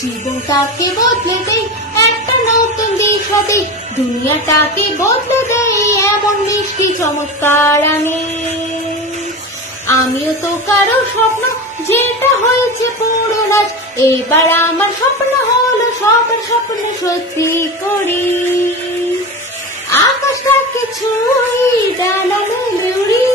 জীবনটাকে বদলে দেই একটা নতুন দিশা দেই, দুনিয়াটাকে বদলে দেই এমন মিষ্টি চমৎকার আনে। আমিও তো কারো স্বপ্ন যেটা হয়েছে পূরণ আজ, এবার আমার স্বপ্ন হলো সবার স্বপ্ন সত্যি করি। আকাশটাকে ছুঁই, ডানা মেলে উড়ি,